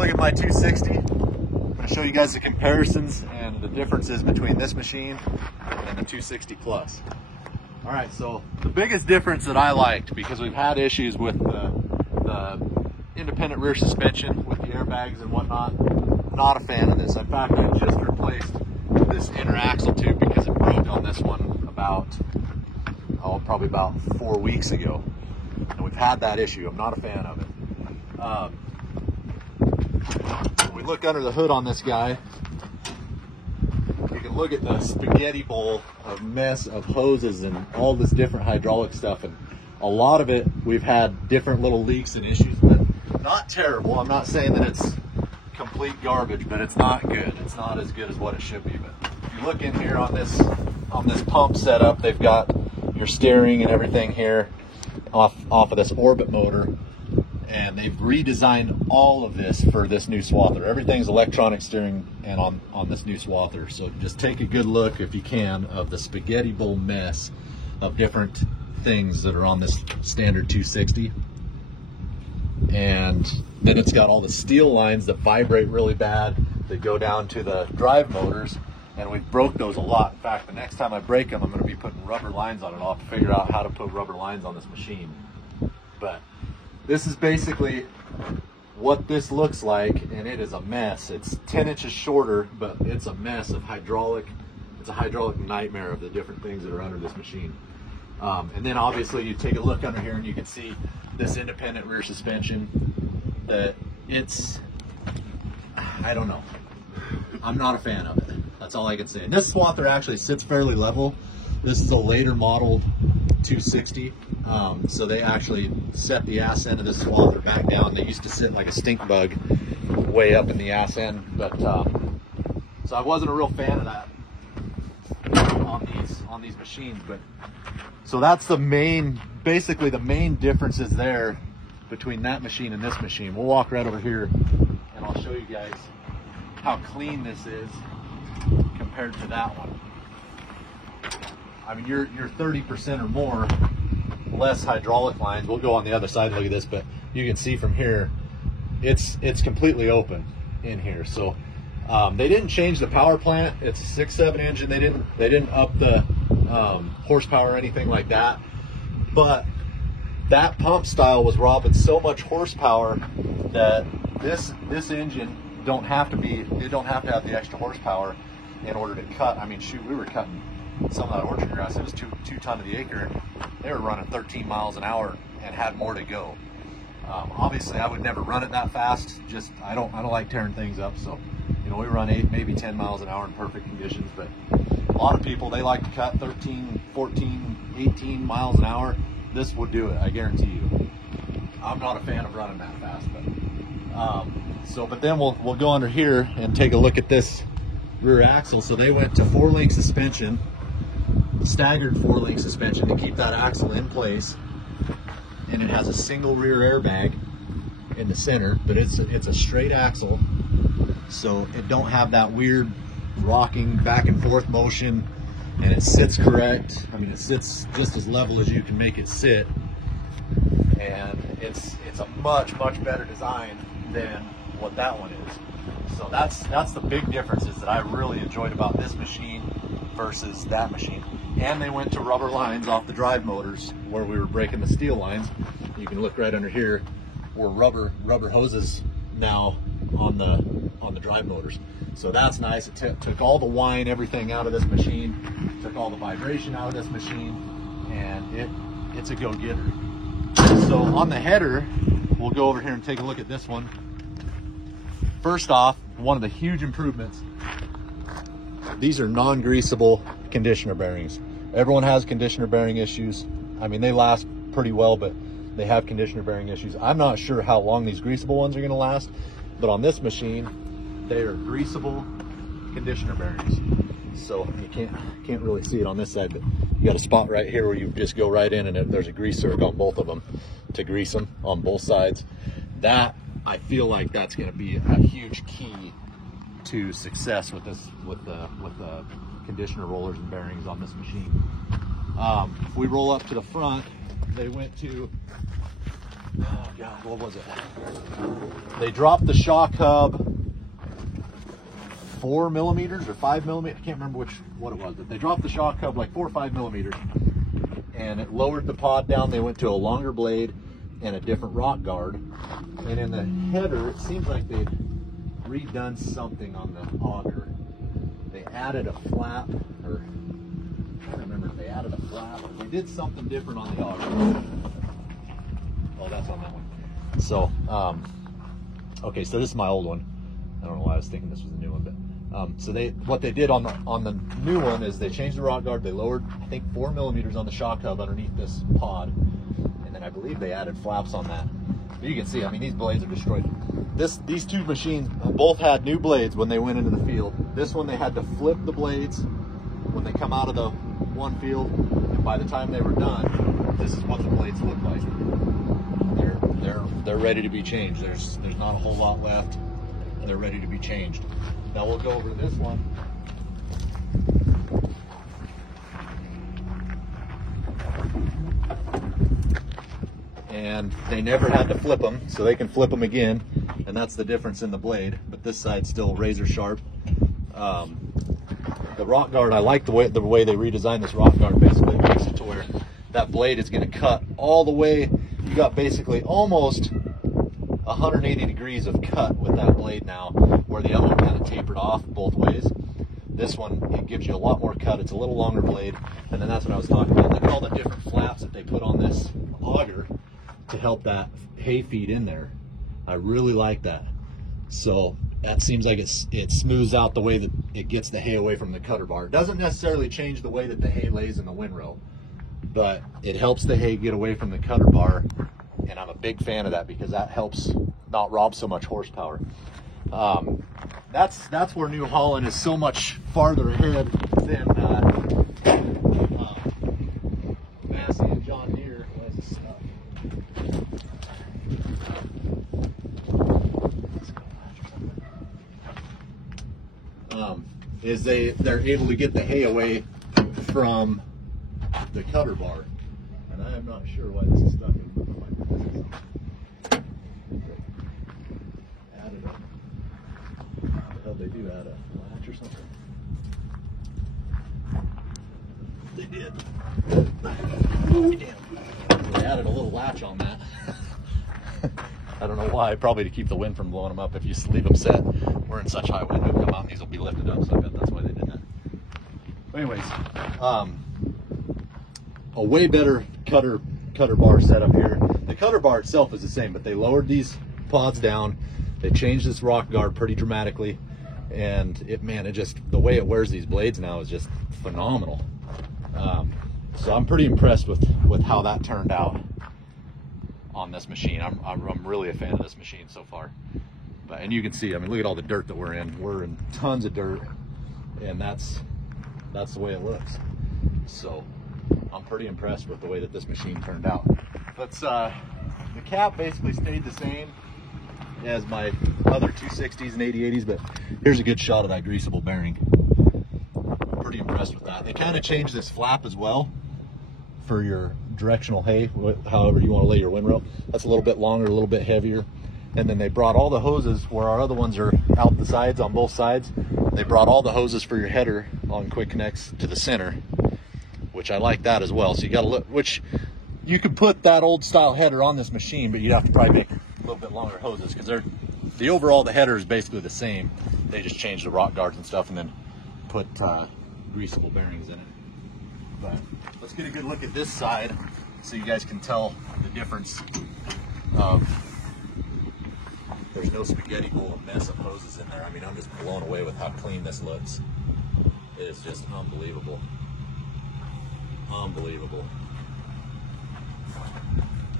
look at my 260. I'm going to show you guys the comparisons and the differences between this machine and the 260 Plus. All right, so the biggest difference that I liked, because we've had issues with the independent rear suspension with the airbags and whatnot, not a fan of this. In fact, I just replaced this inner axle tube because it broke on this one probably about 4 weeks ago. And we've had that issue. I'm not a fan of it. When we look under the hood on this guy, you can look at the spaghetti bowl of mess of hoses and all this different hydraulic stuff, and a lot of it we've had different little leaks and issues, but not terrible. I'm not saying that it's complete garbage, but it's not good. It's not as good as what it should be. But if you look in here on this pump setup, they've got your steering and everything here off of this orbit motor, and they've redesigned all of this for this new swather. Everything's electronic steering and on this new swather. So just take a good look, if you can, of the spaghetti bowl mess of different things that are on this standard 260. And then it's got all the steel lines that vibrate really bad that go down to the drive motors, and we've broke those a lot. In fact, the next time I break them, I'm going to be putting rubber lines on it. I'll have to figure out how to put rubber lines on this machine. But this is basically what this looks like, and it is a mess. It's 10 inches shorter, but it's a mess of hydraulic. It's a hydraulic nightmare of the different things that are under this machine. And then obviously you take a look under here and you can see this independent rear suspension, that I don't know. I'm not a fan of it. That's all I can say. And this swather actually sits fairly level. This is a later model 260. So they actually set the ass end of this swather back down. They used to sit like a stink bug way up in the ass end. But so I wasn't a real fan of that on these machines. But so that's basically the main differences there between that machine and this machine. We'll walk right over here and I'll show you guys how clean this is compared to that one. I mean, you're 30% or more less hydraulic lines. We'll go on the other side and look at this, but you can see from here, it's completely open in here. So they didn't change the power plant. It's a 6.7 engine. They didn't up the horsepower or anything like that. But that pump style was robbing so much horsepower that this engine don't have to have the extra horsepower in order to cut. I mean, shoot, we were cutting some of that orchard grass. It was two ton to the acre. They were running 13 miles an hour and had more to go. Obviously, I would never run it that fast. Just I don't like tearing things up. So, you know, we run 8, maybe 10 miles an hour in perfect conditions. But a lot of people, they like to cut 13, 14, 18 miles an hour. This would do it, I guarantee you. I'm not a fan of running that fast, but but then we'll go under here and take a look at this rear axle. So they went to 4-link suspension, staggered 4-link suspension to keep that axle in place, and it has a single rear airbag in the center, but it's a straight axle, so it don't have that weird rocking back and forth motion, and it sits correct. I mean, it sits just as level as you can make it sit, and it's a much better design than what that one is. So that's the big differences that I really enjoyed about this machine versus that machine. And they went to rubber lines off the drive motors where we were breaking the steel lines. You can look right under here, we're rubber hoses now on the drive motors. So that's nice. It took all the whine, everything out of this machine, took all the vibration out of this machine, and it's a go-getter. So on the header, we'll go over here and take a look at this one. First off, one of the huge improvements, these are non-greasable conditioner bearings. Everyone has conditioner bearing issues. I mean, they last pretty well, but they have conditioner bearing issues. I'm not sure how long these greasable ones are going to last, but on this machine, they are greasable conditioner bearings. So you can't really see it on this side, but you got a spot right here where you just go right in, and there's a grease zerk on both of them to grease them on both sides. That, I feel like that's going to be a huge key to success with this, with the conditioner rollers and bearings on this machine. If we roll up to the front, they went to, oh God, what was it? they dropped the shock hub 4 millimeters or 5 millimeters. I can't remember what it was, but they dropped the shock hub like 4 or 5 millimeters, and it lowered the pod down. They went to a longer blade and a different rock guard. And in the header, it seems like they'd redone something on the auger. They added a flap, or I don't remember if they added a flap, or they did something different on the auger. Oh, that's on that one. So, okay, so this is my old one. I don't know why I was thinking this was a new one, but so what they did on the new one is they changed the rock guard. They lowered, I think, 4 millimeters on the shock hub underneath this pod, and then I believe they added flaps on that. But you can see, I mean, these blades are destroyed. These two machines both had new blades when they went into the field. This one they had to flip the blades when they come out of the one field, and by the time they were done, this is what the blades look like. They're ready to be changed. There's not a whole lot left. They're ready to be changed. Now we'll go over to this one. And they never had to flip them, so they can flip them again, and that's the difference in the blade. But this side's still razor sharp. The rock guard, I like the way they redesigned this rock guard. Basically, it makes it to where that blade is going to cut all the way. You got basically almost 180 degrees of cut with that blade now, where the other one kind of tapered off both ways. This one, it gives you a lot more cut. It's a little longer blade, and then that's what I was talking about. Look at all the different flaps that they put on this auger to help that hay feed in there. I really like that. So that seems like it smooths out the way that it gets the hay away from the cutter bar. It doesn't necessarily change the way that the hay lays in the windrow, but it helps the hay get away from the cutter bar, and I'm a big fan of that because that helps not rob so much horsepower. That's where New Holland is so much farther ahead than Massey and John Deere. Is they're able to get the hay away from the cutter bar, and I am not sure why this is stuck in. Added a, hell, they do add a latch or something. They did. Oh, damn. They added a little latch on that. I don't know why. Probably to keep the wind from blowing them up. If you leave them set, we're in such high wind, they'll come out and these will be lifted up. So I bet that's why they did that. But anyways, a way better cutter bar setup here. The cutter bar itself is the same, but they lowered these pods down. They changed this rock guard pretty dramatically, and it just, the way it wears these blades now is just phenomenal. So I'm pretty impressed with how that turned out on this machine. I'm really a fan of this machine so far. And you can see, I mean, look at all the dirt that we're in. We're in tons of dirt, and that's the way it looks. So I'm pretty impressed with the way that this machine turned out. But the cap basically stayed the same as my other 260s and 8080s, but here's a good shot of that greasable bearing. Pretty impressed with that. They kind of changed this flap as well for your directional hay, however you want to lay your windrow. That's a little bit longer, a little bit heavier. And then they brought all the hoses where our other ones are out the sides on both sides. They brought all the hoses for your header on quick connects to the center, which I like that as well. So you got to look, which you could put that old style header on this machine, but you'd have to probably make a little bit longer hoses because the header is basically the same. They just changed the rock guards and stuff and then put greasable bearings in it. But let's get a good look at this side so you guys can tell the difference of, there's no spaghetti bowl mess of hoses in there. I mean, I'm just blown away with how clean this looks. It is just unbelievable. Unbelievable.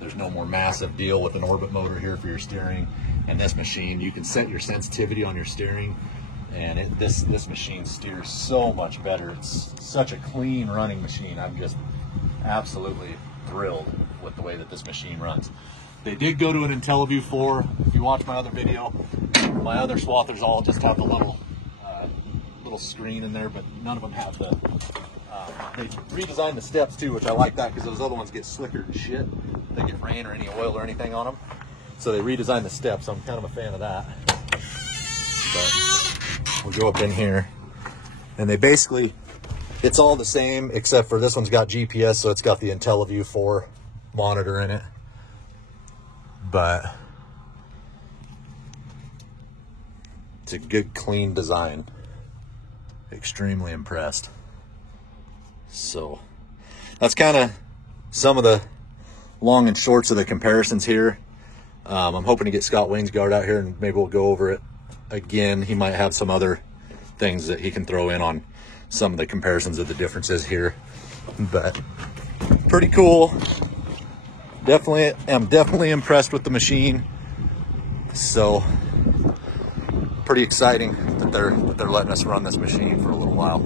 There's no more massive deal with an orbit motor here for your steering. And this machine, you can set your sensitivity on your steering, and this machine steers so much better. It's such a clean running machine. I'm just absolutely thrilled with the way that this machine runs. They did go to an IntelliView 4. If you watch my other video, my other swathers all just have the little screen in there, but none of them have the, they redesigned the steps too, which I like that because those other ones get slicker and shit. They get rain or any oil or anything on them. So they redesigned the steps. So I'm kind of a fan of that. But we'll go up in here, and they basically, it's all the same except for this one's got GPS, so it's got the IntelliView 4 monitor in it. But it's a good, clean design. Extremely impressed. So that's kind of some of the long and shorts of the comparisons here. I'm hoping to get Scott Wainsgard out here and maybe we'll go over it again. He might have some other things that he can throw in on some of the comparisons of the differences here, but pretty cool. I'm definitely impressed with the machine. So pretty exciting that they're letting us run this machine for a little while.